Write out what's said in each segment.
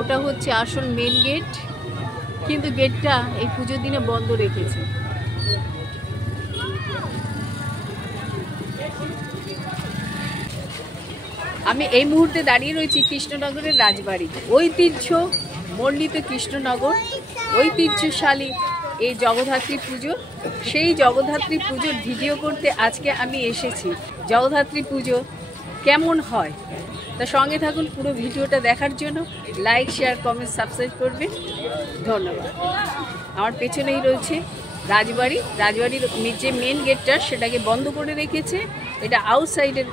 ওটা হচ্ছে আসল মেন গেট, কিন্তু গেটটা এই পুজোর দিনে বন্ধ রেখেছে। আমি এই মুহূর্তে দাঁড়িয়ে রয়েছি কৃষ্ণনগরের রাজবাড়ি। ঐতিহ্য মণ্ডিত কৃষ্ণনগর, ঐতিহ্যশালী এই জগদ্ধাত্রী পুজো। সেই জগদ্ধাত্রী পুজোর ভিডিও করতে আজকে আমি এসেছি। জগদ্ধাত্রী পুজো কেমন হয় তা সঙ্গে থাকুন পুরো ভিডিওটা দেখার জন্য। লাইক, শেয়ার, কমেন্ট, সাবস্ক্রাইব করবেন। ধন্যবাদ। আমার পেছনেই রয়েছে রাজবাড়ি। রাজবাড়ির যে মেন গেটটা সেটাকে বন্ধ করে রেখেছে, এটা আউটসাইডের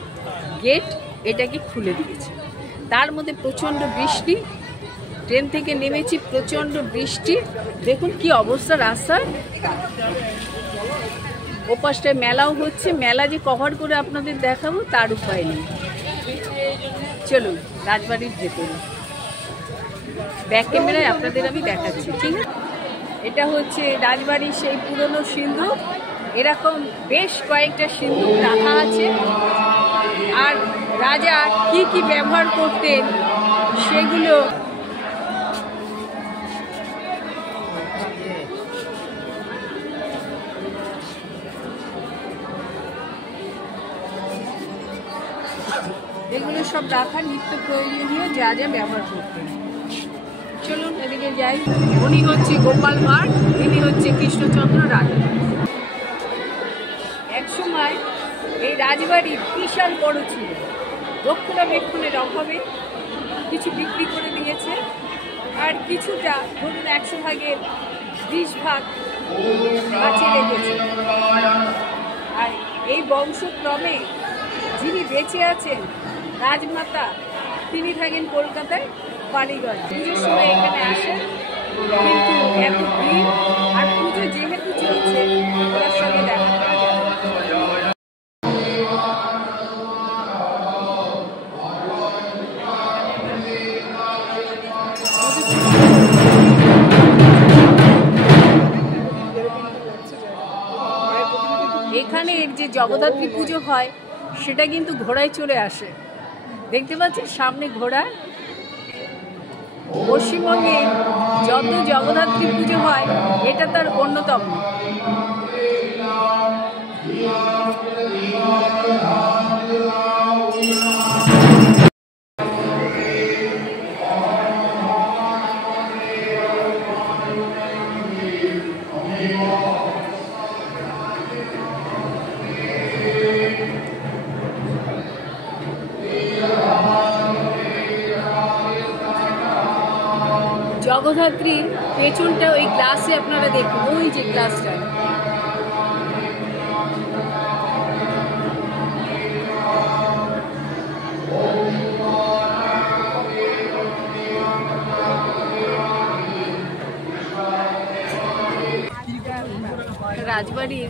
গেট, এটাকে খুলে দিয়েছে। তার মধ্যে প্রচণ্ড বৃষ্টি, ট্রেন থেকে নেমেছি, প্রচণ্ড বৃষ্টি। দেখুন কি অবস্থা রাস্তার। ওপাশটায় মেলাও হচ্ছে, মেলা যে কভার করে আপনাদের দেখাবো তার উপায় নেই। চলুন রাজবাড়ির ভেতরে, ব্যাক ক্যামেরায় আপনাদের আমি দেখাচ্ছি, ঠিক আছে? এটা হচ্ছে রাজবাড়ির সেই পুরনো সিন্ধুক। এরকম বেশ কয়েকটা সিন্ধুক রাখা আছে, আর রাজা কি কি ব্যবহার করতেন সেগুলো এগুলো সব রাখা, নিত্য প্রয়োজনীয় যা যা ব্যবহার করতেন। চলুন এদিকে যাই। উনি হচ্ছে গোপাল ভাঁড়, ইনি হচ্ছে কৃষ্ণচন্দ্র রাজা। একসময় এই রাজবাড়ি বিশাল বড় ছিল, রক্ষণাবেক্ষণের অভাবে কিছু বিক্রি করে দিয়েছে, আর কিছুটা ধরুন 100 ভাগের 20 ভাগ বাঁচিয়ে রেখেছে। আর এই বংশক্রমে যিনি বেঁচে আছেন রাজমাতা, তিনি থাকেন কলকাতায় বালিগঞ্জ। পুজোর সময় এখানে আসেন, কিন্তু এত ভিড়, আর পুজো যেহেতু চলছে ওনার সঙ্গে দেখা করা যায়। এখানের যে জগদ্ধাত্রী পুজো হয় সেটা কিন্তু ঘোড়ায় চড়ে আসে। দেখতে পাচ্ছেন সামনে ঘোড়া। পশ্চিমবঙ্গে যত জগদ্ধাত্রী পুজো হয় এটা তার অন্যতম। জগদ্ধাত্রীর পেছনটা ওই গ্লাসে আপনারা দেখুন, ওই যে গ্লাসটা। রাজবাড়ির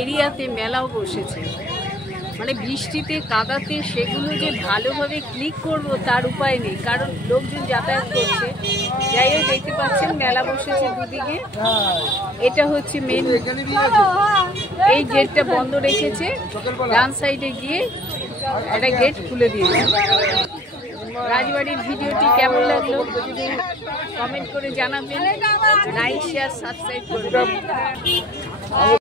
এরিয়াতে মেলাও বসেছে, মানে বৃষ্টিতে কাদাতে সেগুলো যে ভালোভাবে ক্লিক করব তার উপায় নেই, কারণ লোকজন যাতায়াত করছে। যাই হোক, দেখতে পাচ্ছেন মেলা বসেছে দুদিকে। এটা হচ্ছে মেন, এই গেটটা বন্ধ রেখেছে, ডান সাইডে গিয়ে একটা গেট খুলে দিয়েছে। রাজবাড়ির ভিডিওটি কেমন লাগলো কমেন্ট করে জানাবেন, লাইক, শেয়ার, সাবস্ক্রাইব করবেন।